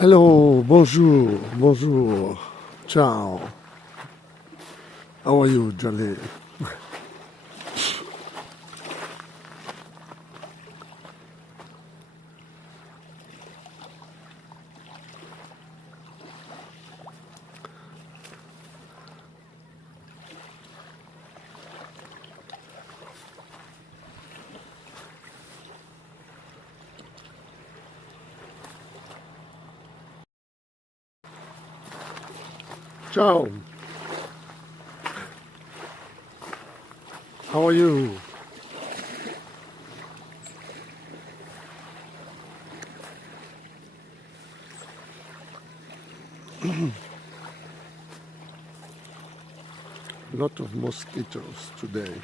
Hello, bonjour, bonjour, ciao. How are you, Jalil? Ciao. How are you? A lot of mosquitoes today.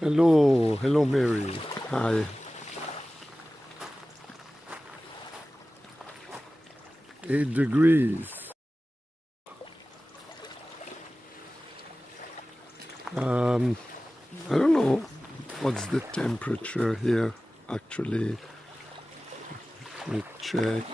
Hello, hello, Mary. Hi. 8 degrees. I don't know what's the temperature here. Actually, let me check.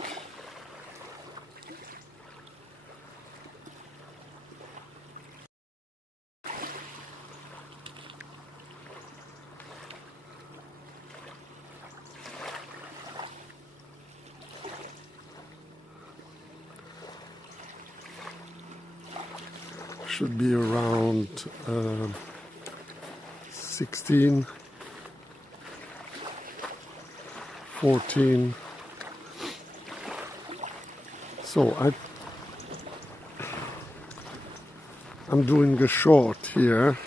Should be around 16, 14. So I'm doing a short here.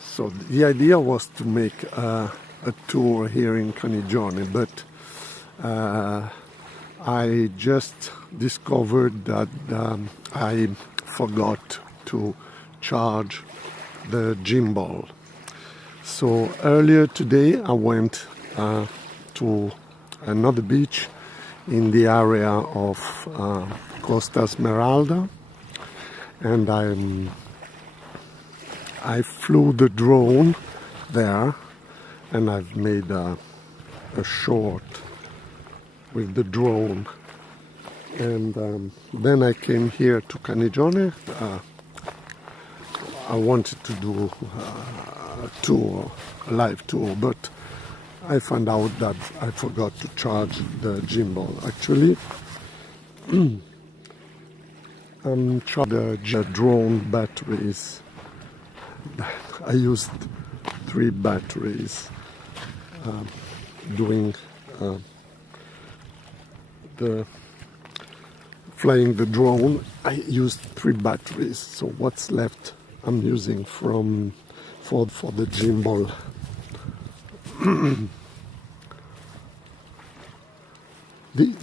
So the idea was to make a tour here in Canigione, but I just discovered that I forgot to charge the gimbal. So earlier today I went to another beach in the area of Costa Smeralda, and I flew the drone there, and I've made a short with the drone. And then I came here to Canigione. I wanted to do a live tour, but I found out that I forgot to charge the gimbal. Actually, I'm charging the drone batteries. I used 3 batteries doing the flying the drone. I used 3 batteries, so what's left I'm using for the gimbal.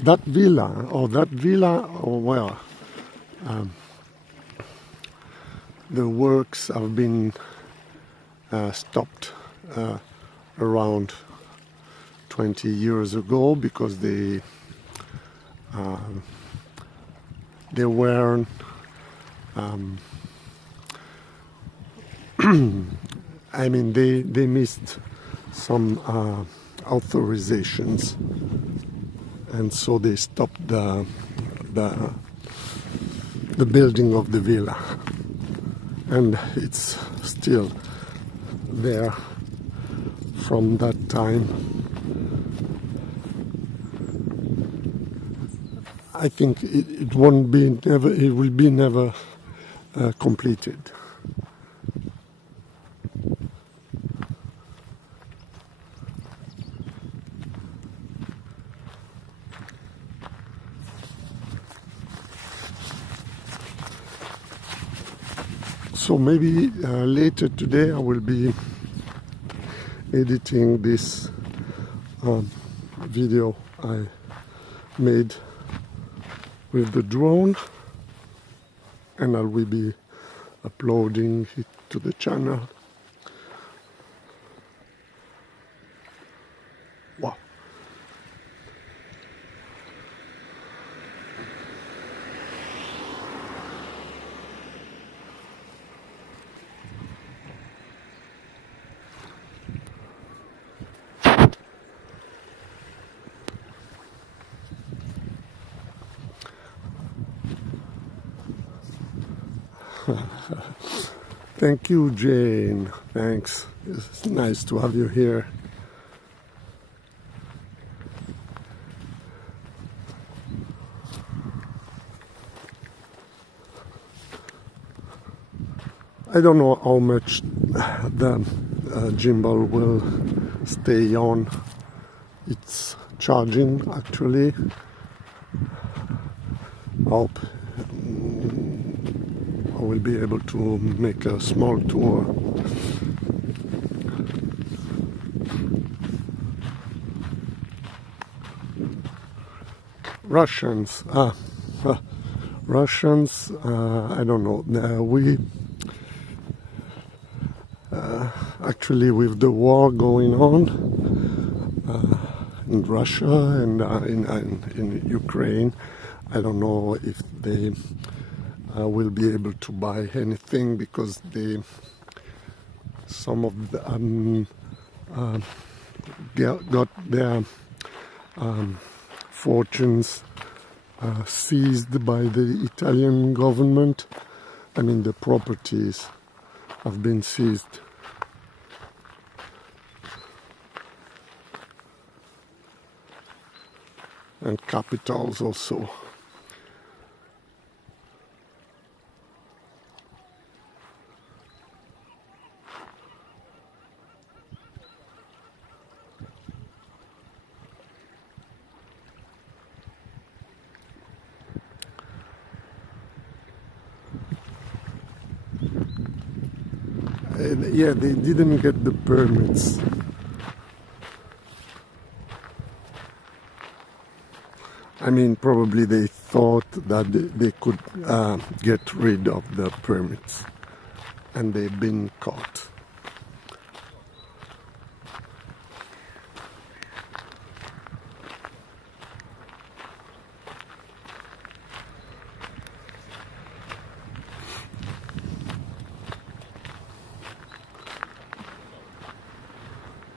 That villa or where the works have been stopped around 20 years ago because they were I mean they missed some authorizations, and so they stopped the building of the villa, and it's still there from that time. I think it will be never completed. So maybe later today I will be editing this video I made with the drone, and I will be uploading it to the channel. Wow. Thank you, Jane. Thanks. It's nice to have you here. I don't know how much the gimbal will stay on. It's charging actually. Hope I will be able to make a small tour. Russians, Russians. I don't know. We actually, with the war going on in Russia and in Ukraine, I don't know if they will be able to buy anything because some of them got their fortunes seized by the Italian government. I mean, the properties have been seized. And capitals also. Yeah, they didn't get the permits. I mean, probably they thought that they could get rid of the permits, and they've been caught.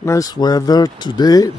Nice weather today.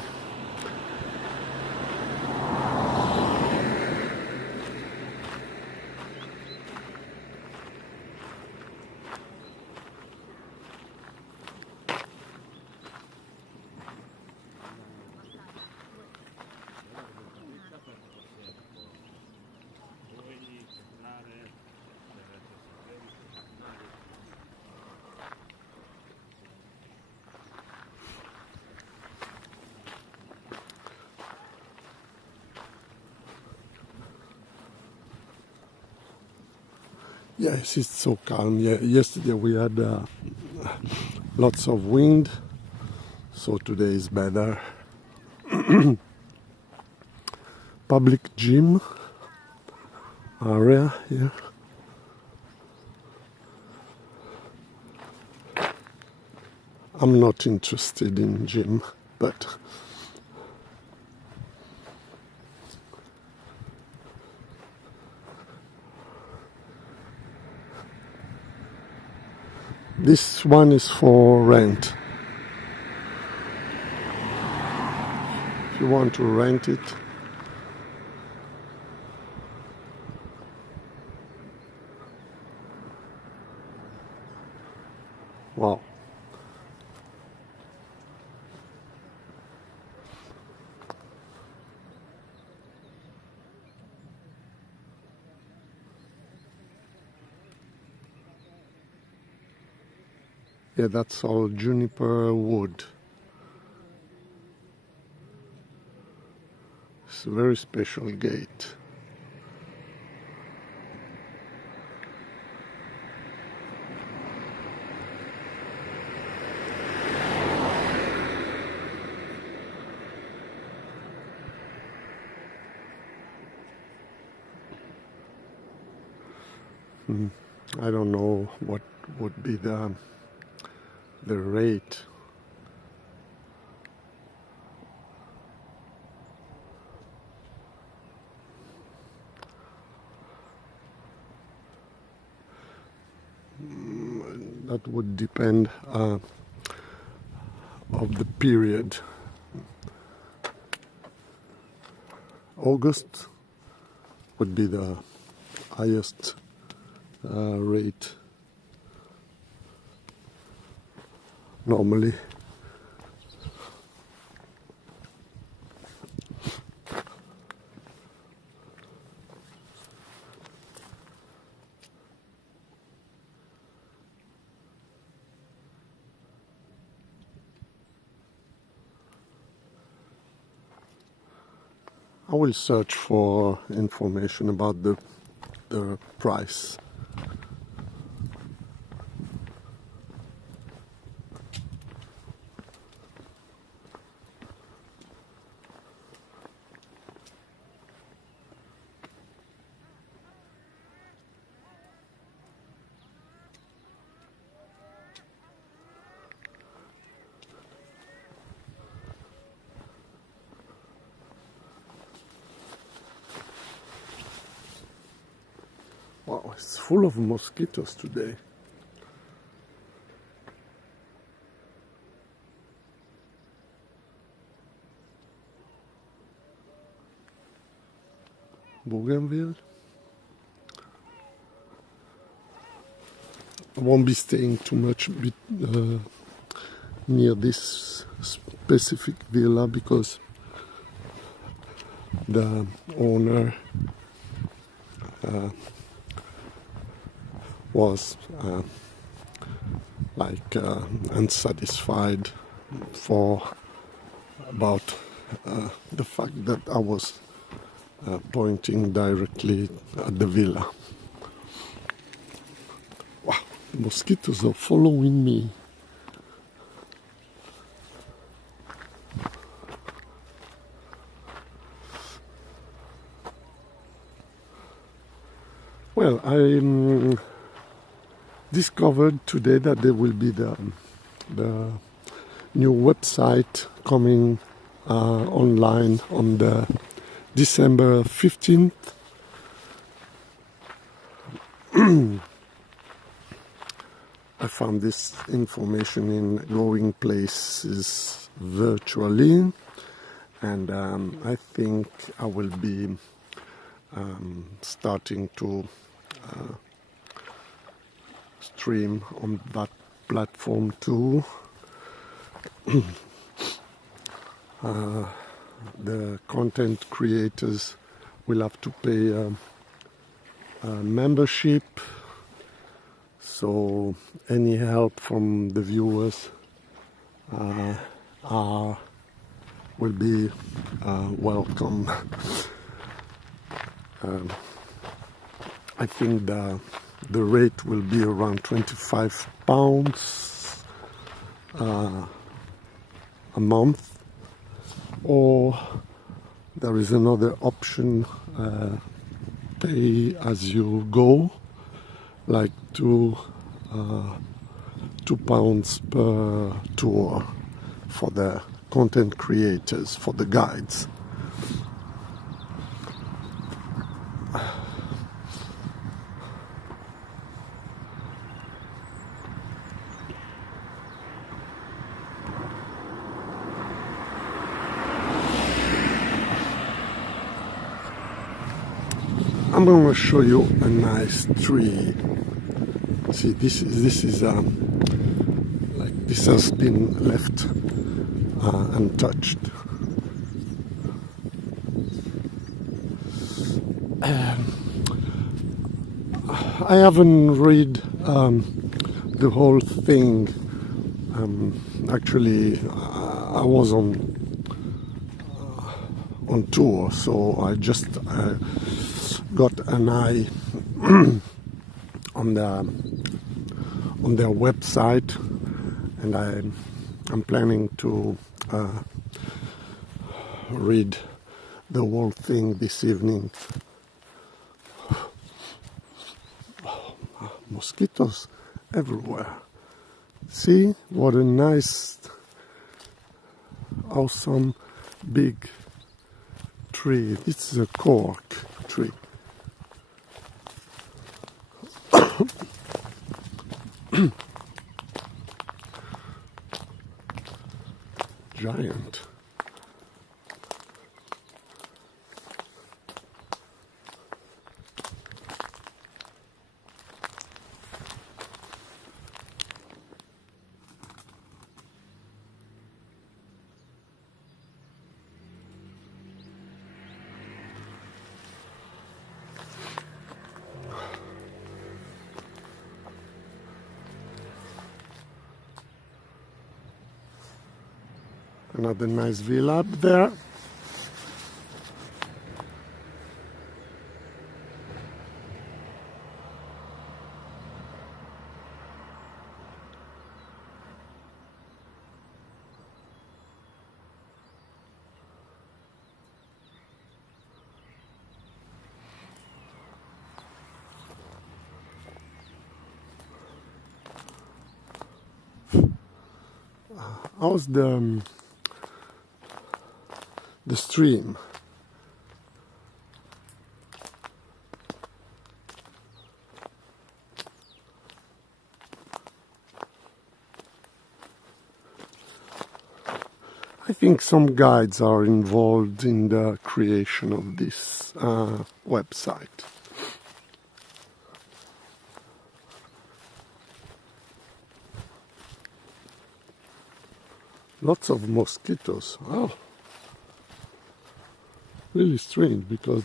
Yes, it's so calm. Yeah, yesterday we had lots of wind, so today is better. Public gym area here. I'm not interested in gym, but this one is for rent. If you want to rent it. Wow. Yeah, that's all juniper wood. It's a very special gate. I don't know what would be the rate. That would depend of the period. August would be the highest rate. normally. I will search for information about the price. Wow, it's full of mosquitoes today. Bougainville. I won't be staying too much near this specific villa because the owner was unsatisfied about the fact that I was pointing directly at the villa. Wow, the mosquitoes are following me. Well, I discovered today that there will be the new website coming online on the December 15th. I found this information in Going Places virtually, and I think I will be starting to stream on that platform too. The content creators will have to pay a membership, so any help from the viewers will be welcome. I think the rate will be around £25 a month, or there is another option, pay as you go, like £2 per tour for the content creators, for the guides. I'm going to show you a nice tree. See, this is like this has been left untouched. I haven't read the whole thing. Actually, I was on tour, so I just got an eye on their website, and I'm planning to read the whole thing this evening. Mosquitoes everywhere. See what a nice, awesome, big tree. This is a cork tree. Giant. Another nice villa up there. How's the stream? I think some guides are involved in the creation of this website. Lots of mosquitoes. Oh, really strange because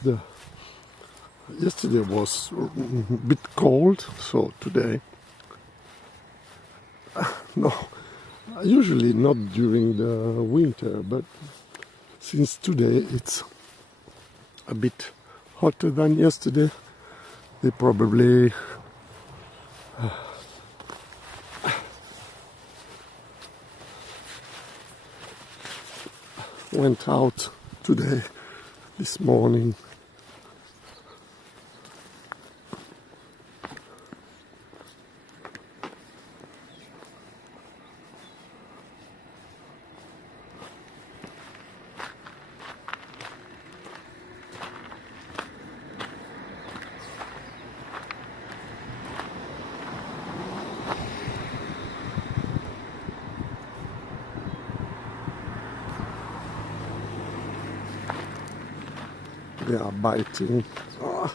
yesterday was a bit cold, so today, no, usually not during the winter, but since today it's a bit hotter than yesterday. They probably went out today, this morning. They are biting. Ah.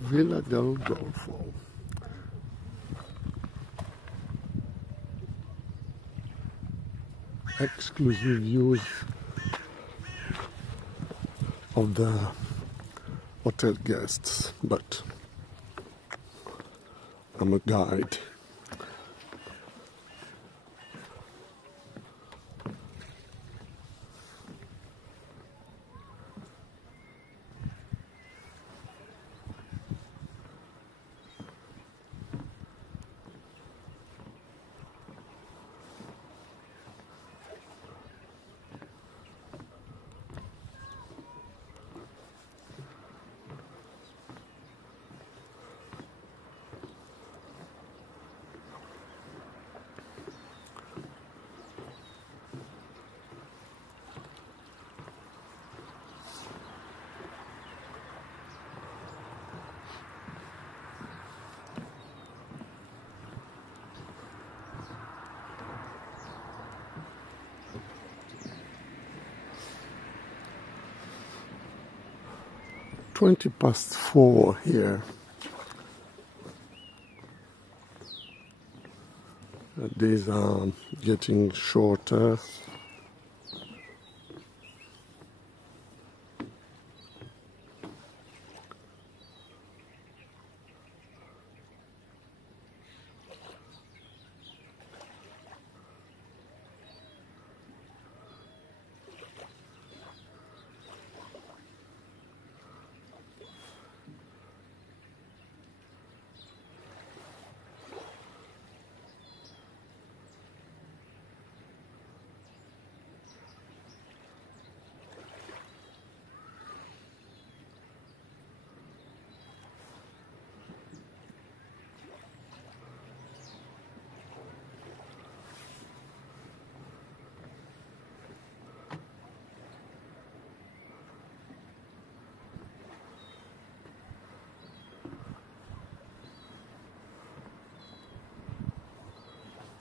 Villa del Golfo. Exclusive views of the hotel guests, but I'm a guide. "4:20 here. Days are getting shorter.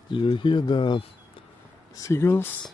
Do you hear the seagulls?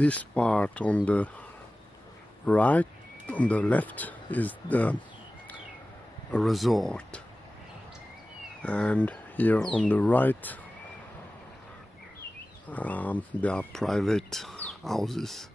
this part on the right, on the left, is the resort, and here on the right there are private houses.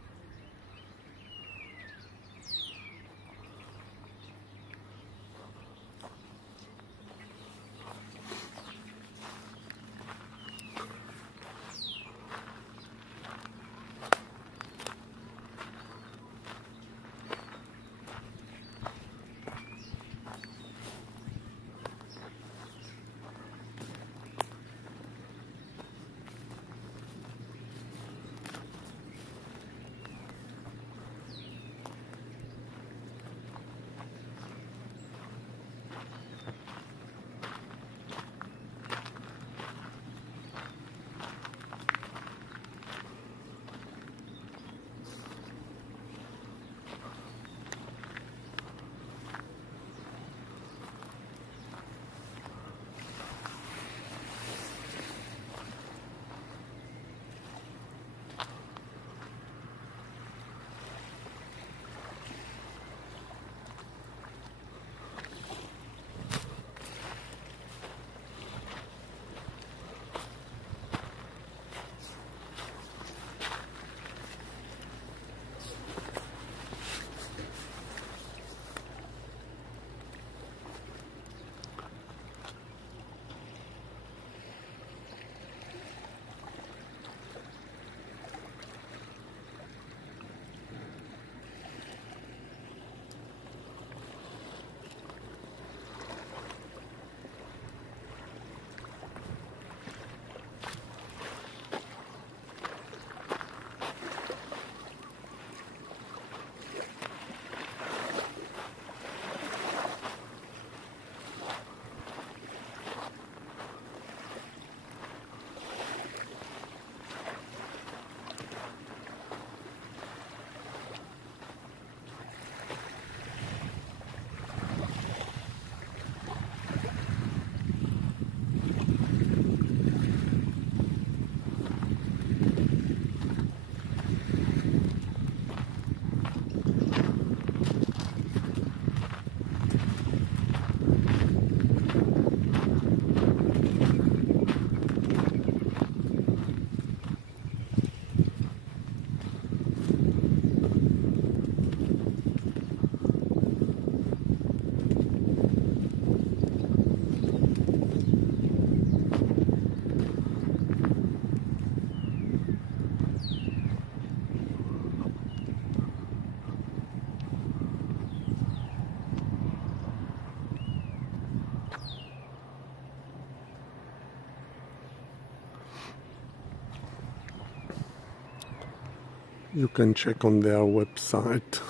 You can check on their website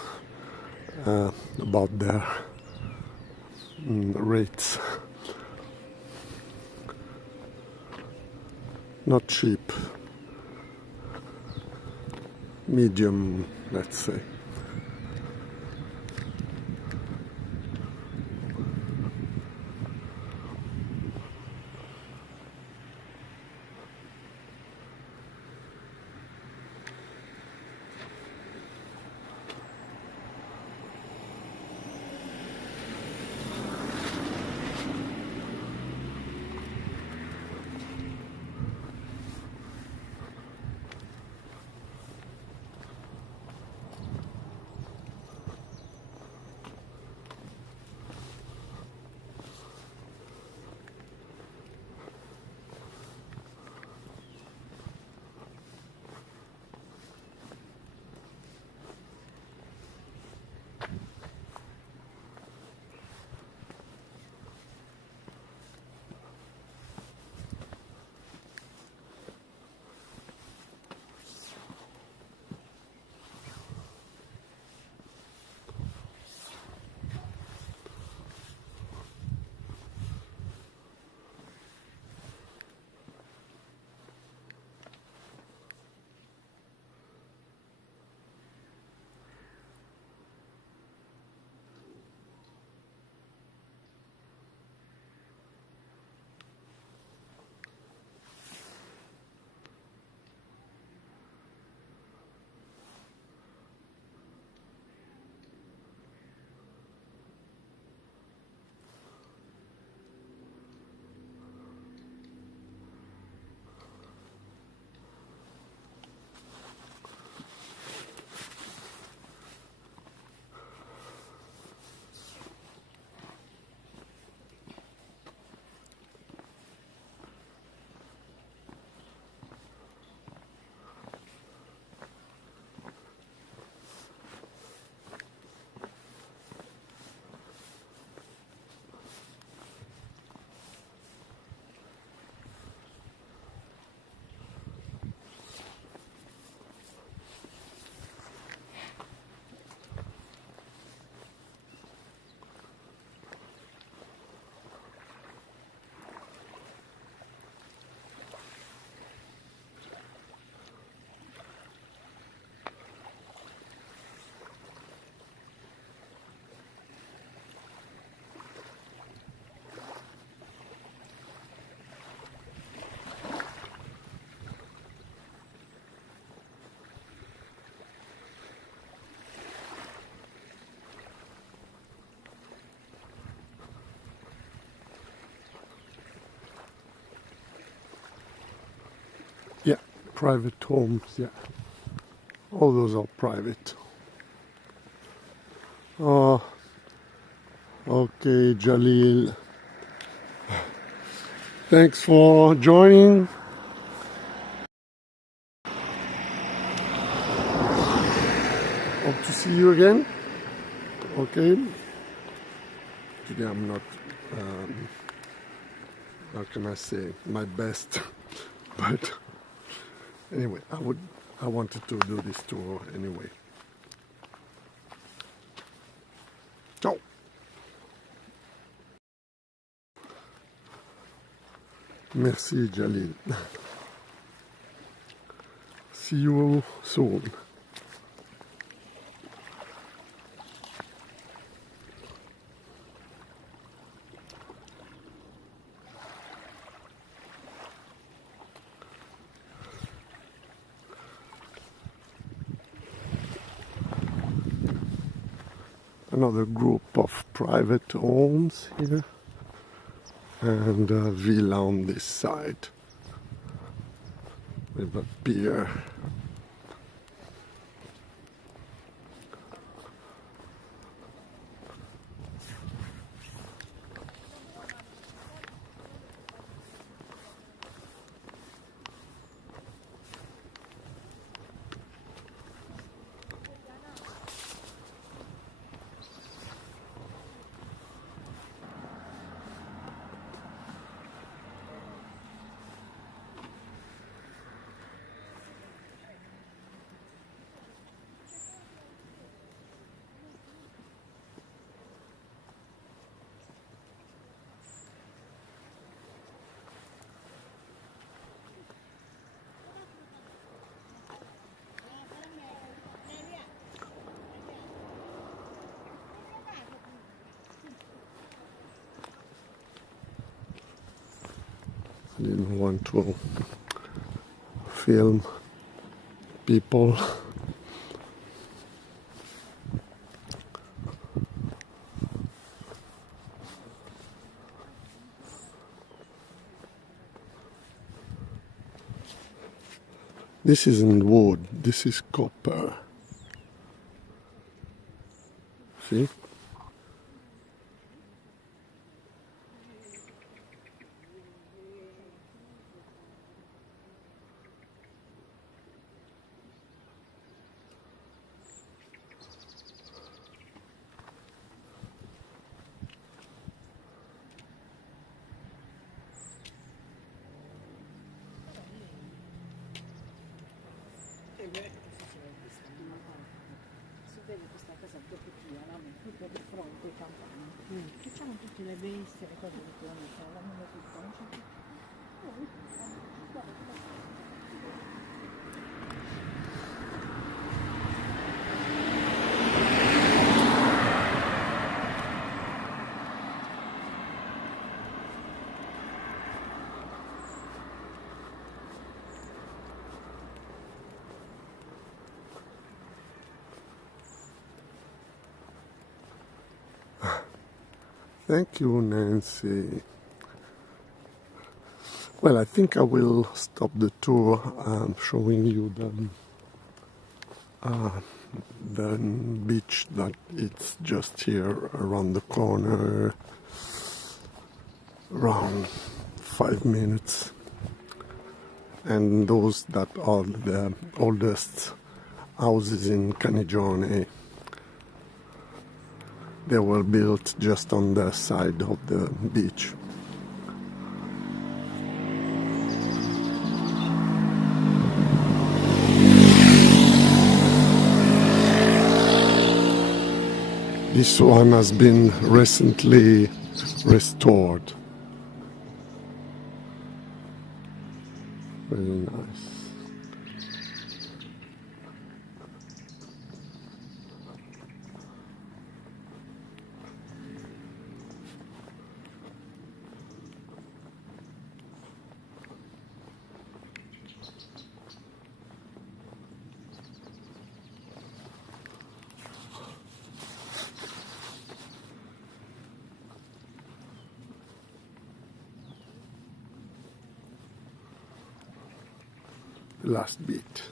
about their rates. Not cheap, medium, let's say. private homes, yeah. All those are private. Oh, okay, Jalil. Thanks for joining. Hope to see you again. Okay. Today I'm not, how can I say, my best, but anyway, I wanted to do this tour anyway. Ciao. Merci, Jalil. See you soon. Another group of private homes here and a villa on this side with a pier. I didn't want to film people. This isn't wood, this is copper. See? Si vede questa casa doppia, tutto di fronte ai campani. Che c'hanno tutte le bestie, le cose di cui l'hanno tutto, non c'è più. Thank you, Nancy. Well, I think I will stop the tour showing you the beach that it's just here around the corner, around 5 minutes. And those that are the oldest houses in Canigione, they were built just on the side of the beach. This one has been recently restored. Very nice. last bit.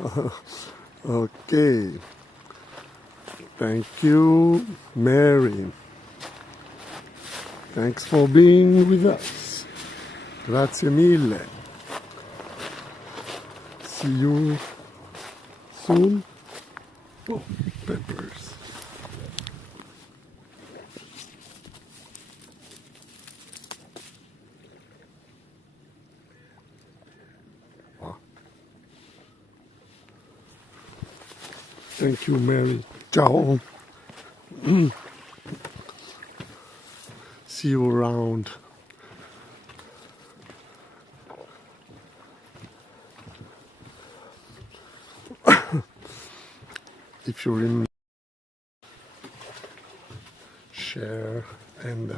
Okay. Thank you, Mary. Thanks for being with us. Grazie mille. See you soon. Oh, peppers. Ah. Thank you, Mary. Ciao. See you around. If you're in, share and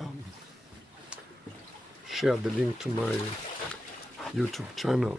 share the link to my YouTube channel.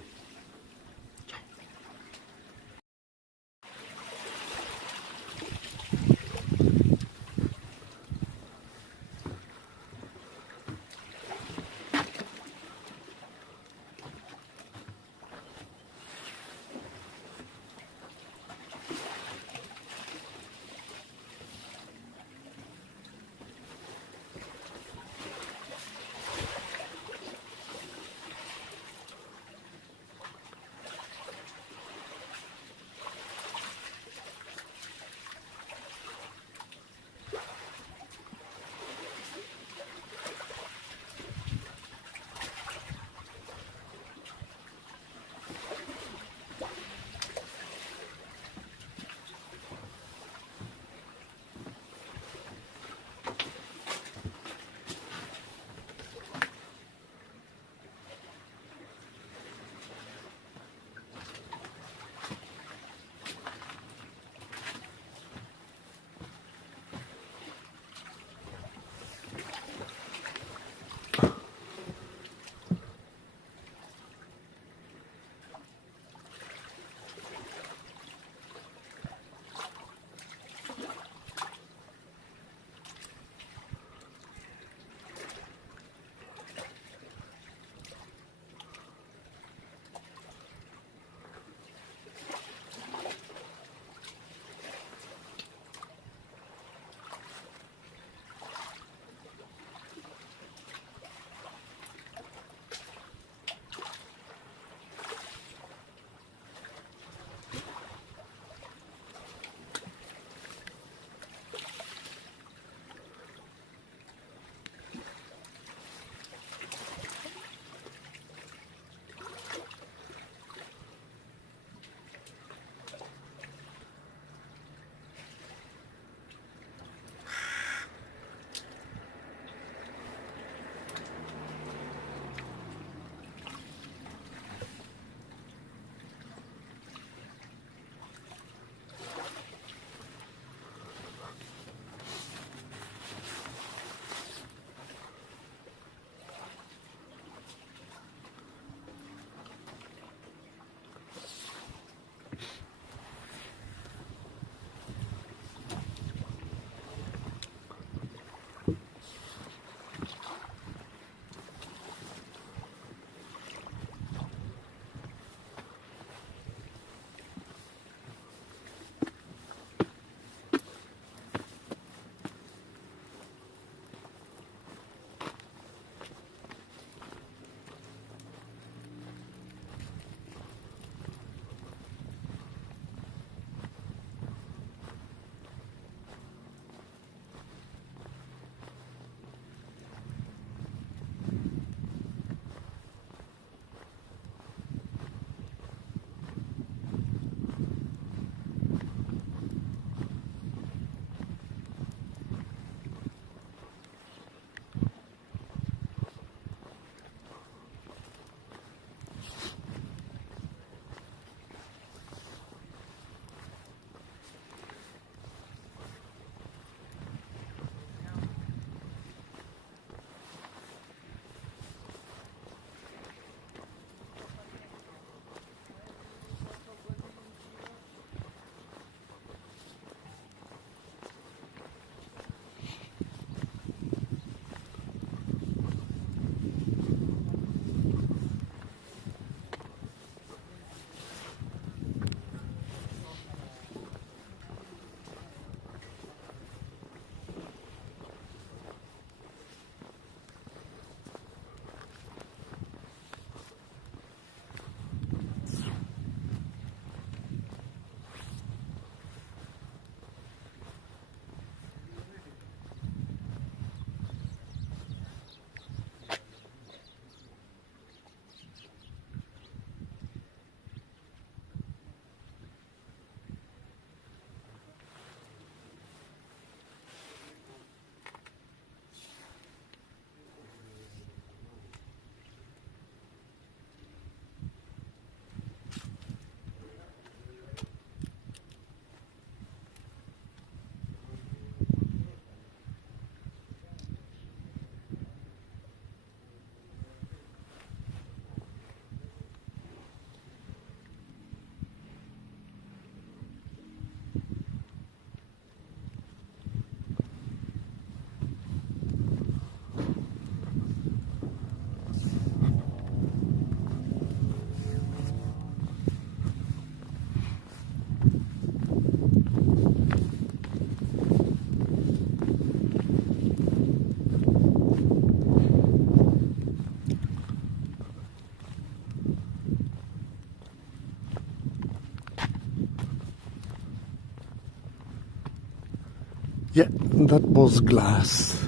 Yeah, that was glass.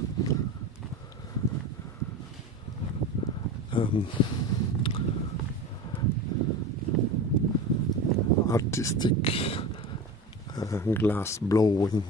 Artistic glass blowing.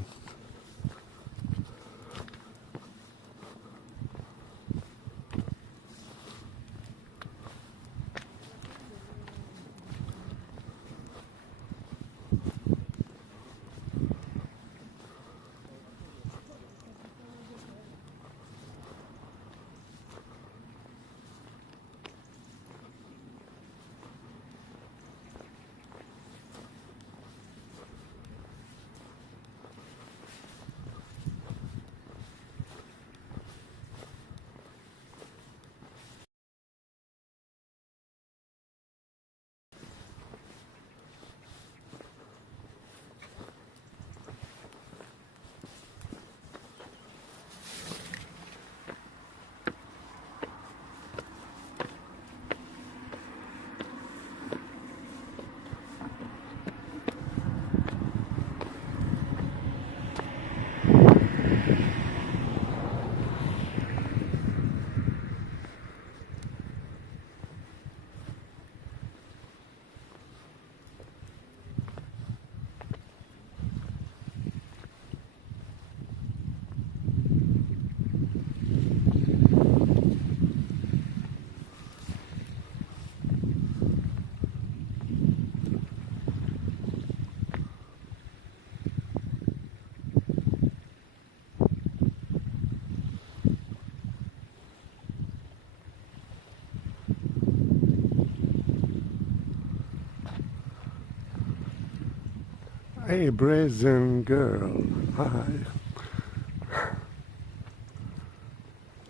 Hey, brazen girl. Hi.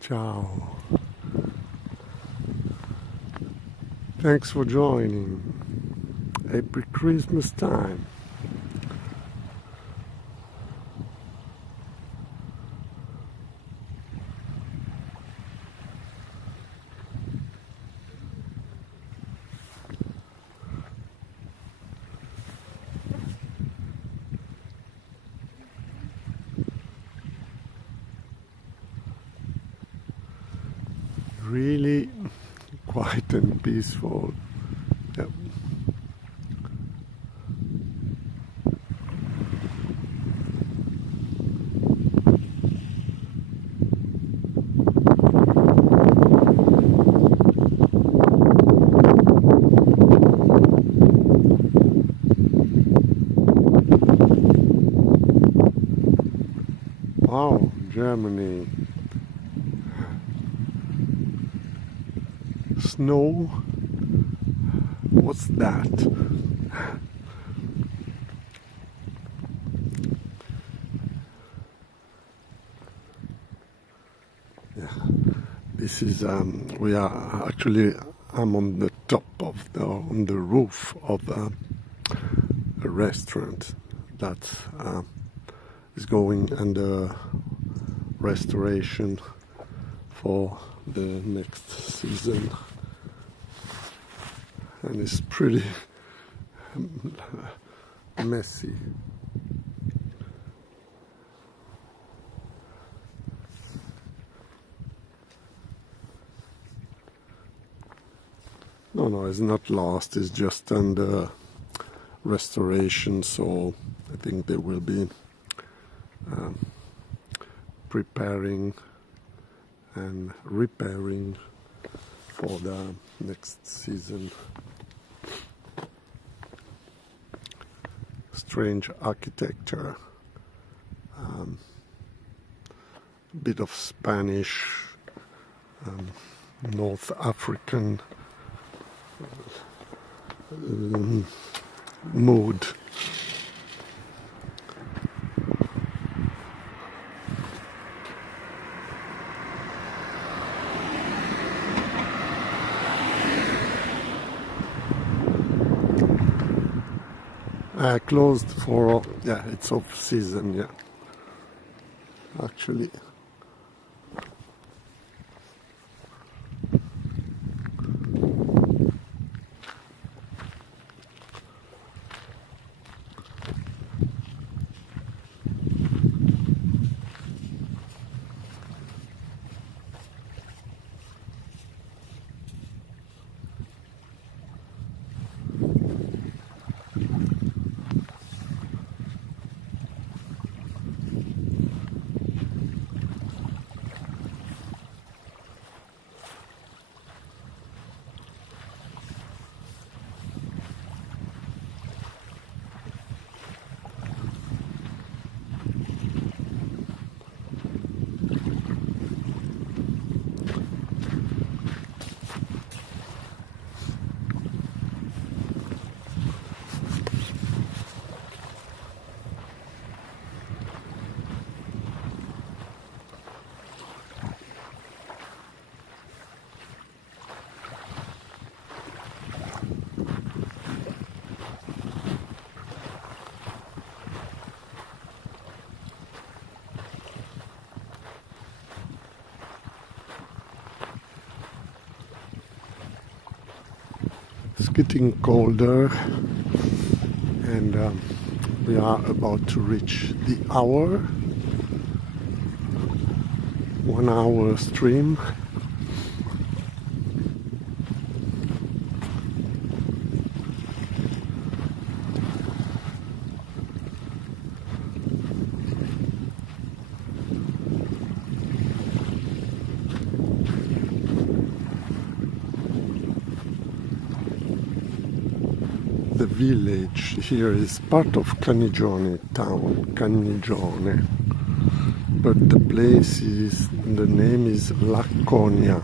Ciao. Thanks for joining. Happy Christmas time. Really quiet and peaceful. Yep. Wow, Germany. Snow? What's that? Yeah, this is we are actually I'm on the top of on the roof of a restaurant that is going under restoration for the next season, and it's pretty messy. No, it's not lost, it's just under restoration, so I think they will be preparing and repairing for the next season. Strange architecture, a bit of Spanish, North African mood. Closed for, yeah, it's off season, yeah. Actually, It's getting colder, and we are about to reach the hour, 1 hour stream. The village here is part of Cannigione town, Cannigione, but the place is, the name is Laconia.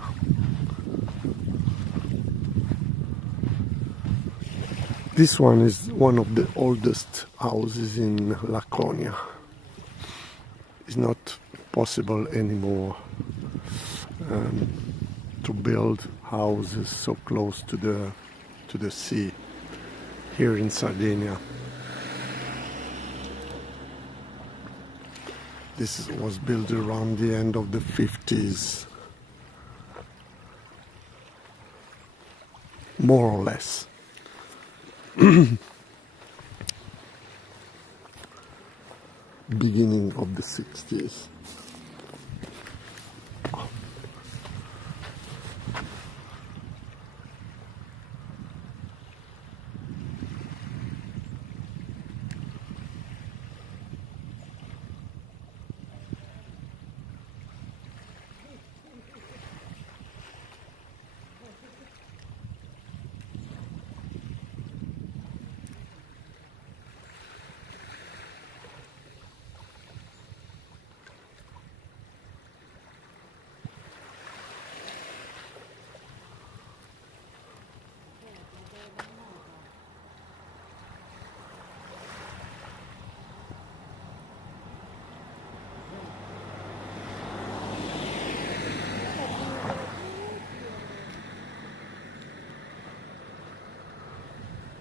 This one is one of the oldest houses in Laconia. It's not possible anymore to build houses so close to the sea here in Sardinia. This was built around the end of the 50s, more or less. Beginning of the 60s.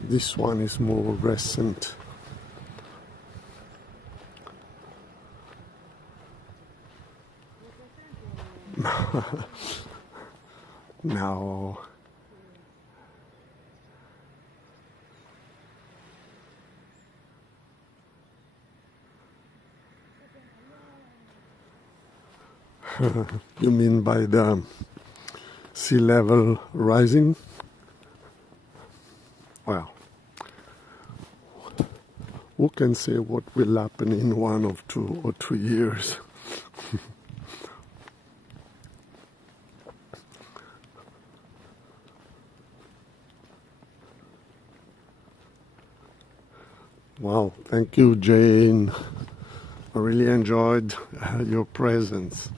This one is more recent. No. You mean by the sea level rising? Well, who can say what will happen in 1 or 2 or 3 years? Wow, thank you, Jane. I really enjoyed your presence.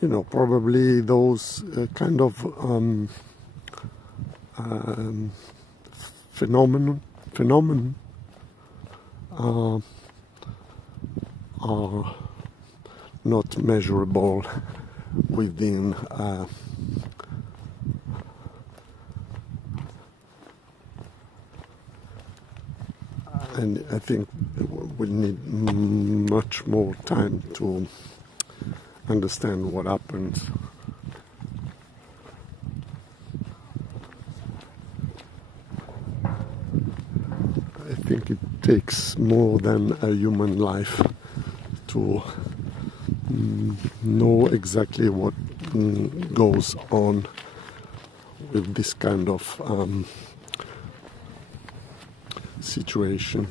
You know, probably those kind of phenomenon are not measurable within and I think we'll need much more time to understand what happens. I think it takes more than a human life to know exactly what goes on with this kind of situation.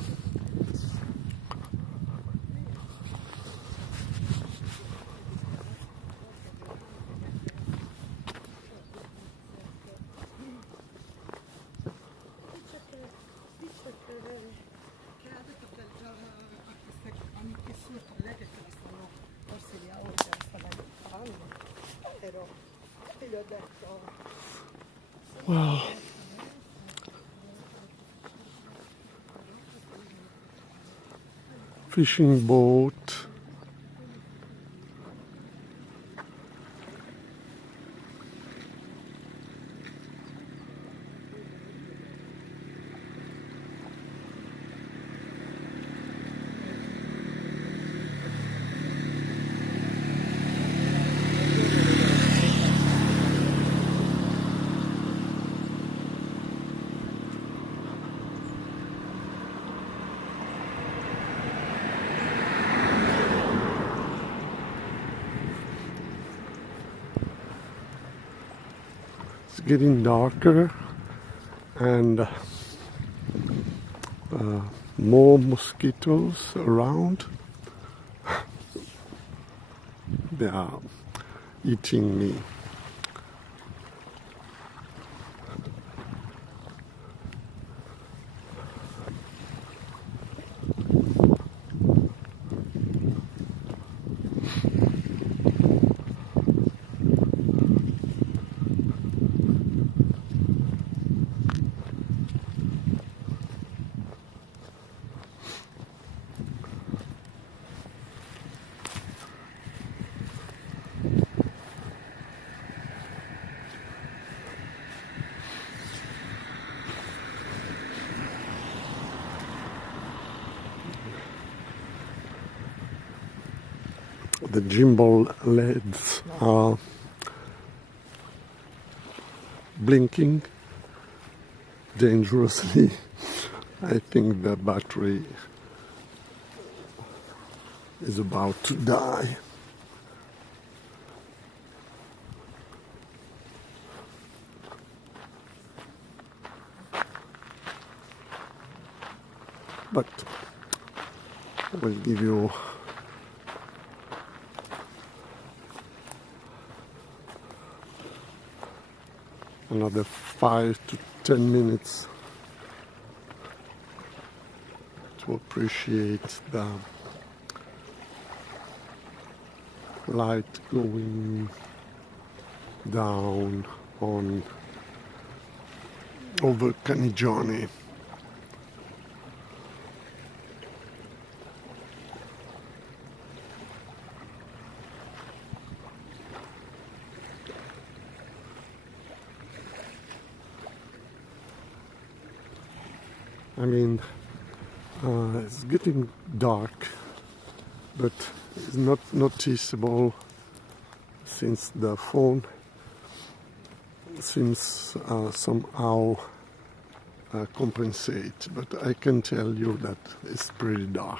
Infatti gli ho detto, Well, fishing boat. It's getting darker and more mosquitoes around. They are eating me. The gimbal LEDs are blinking dangerously. I think the battery is about to die. But we'll give you another 5 to 10 minutes to appreciate the light going down on over Canigione. I mean, it's getting dark, but it's not noticeable since the phone seems somehow compensate. But I can tell you that it's pretty dark.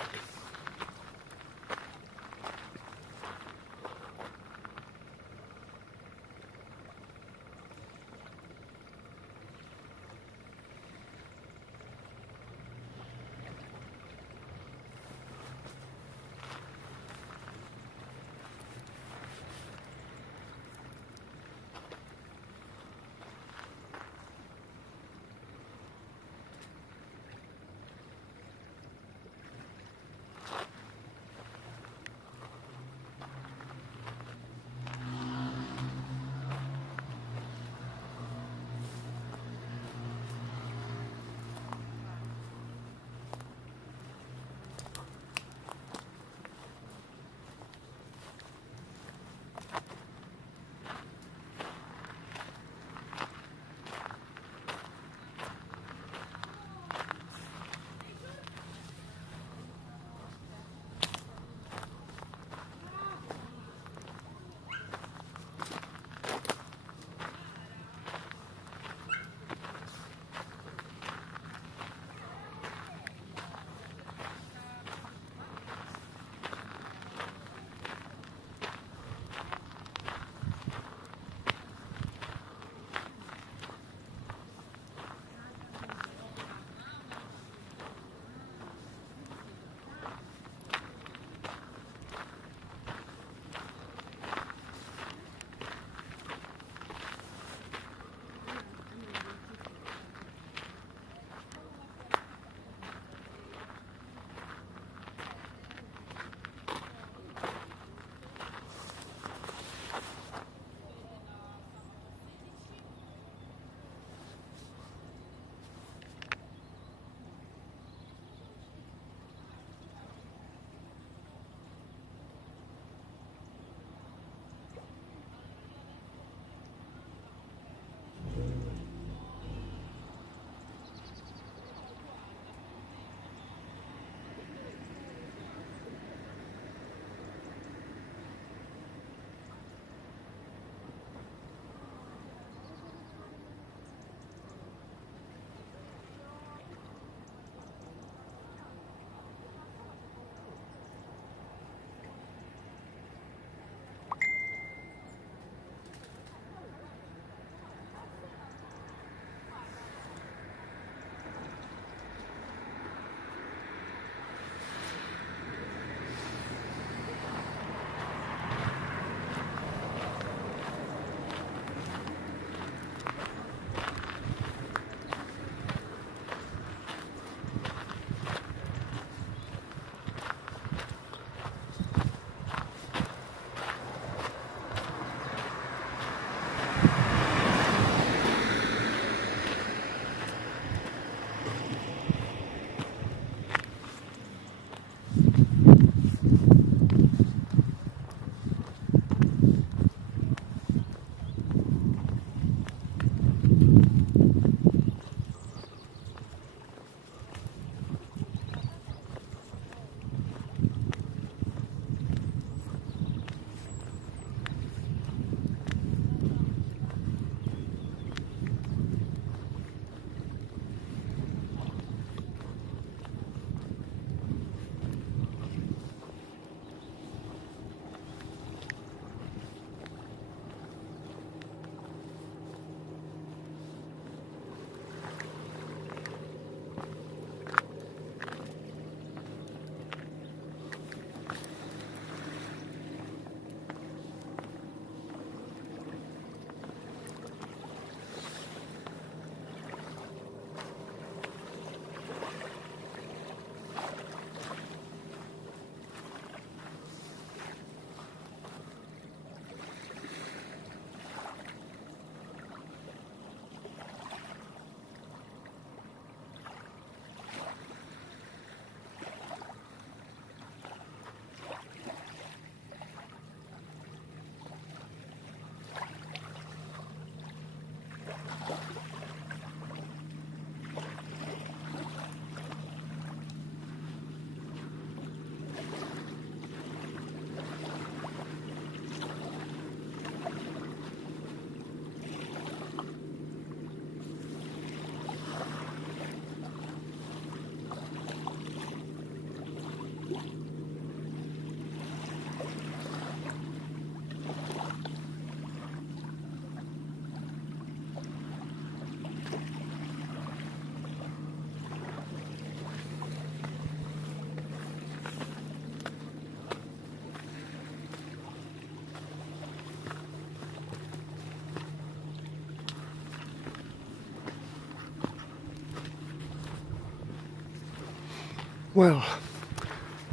Well,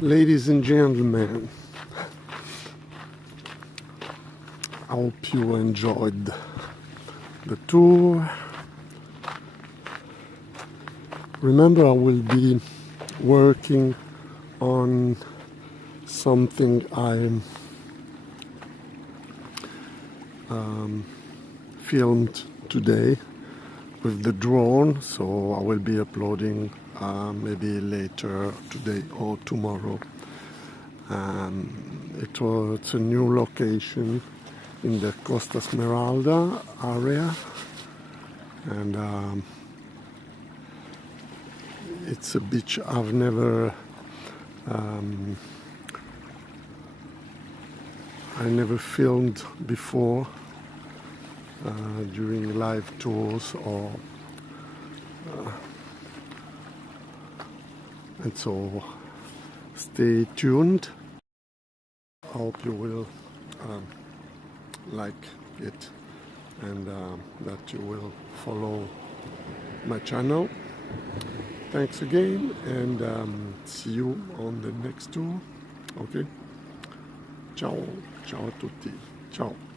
ladies and gentlemen, I hope you enjoyed the tour. Remember, I will be working on something I filmed today with the drone, so I will be uploading maybe later today or tomorrow. It's a new location in the Costa Smeralda area, and it's a beach I've never I never filmed before during live tours or and so stay tuned. I hope you will like it and that you will follow my channel. Thanks again, and see you on the next tour. Okay? Ciao, ciao a tutti. Ciao.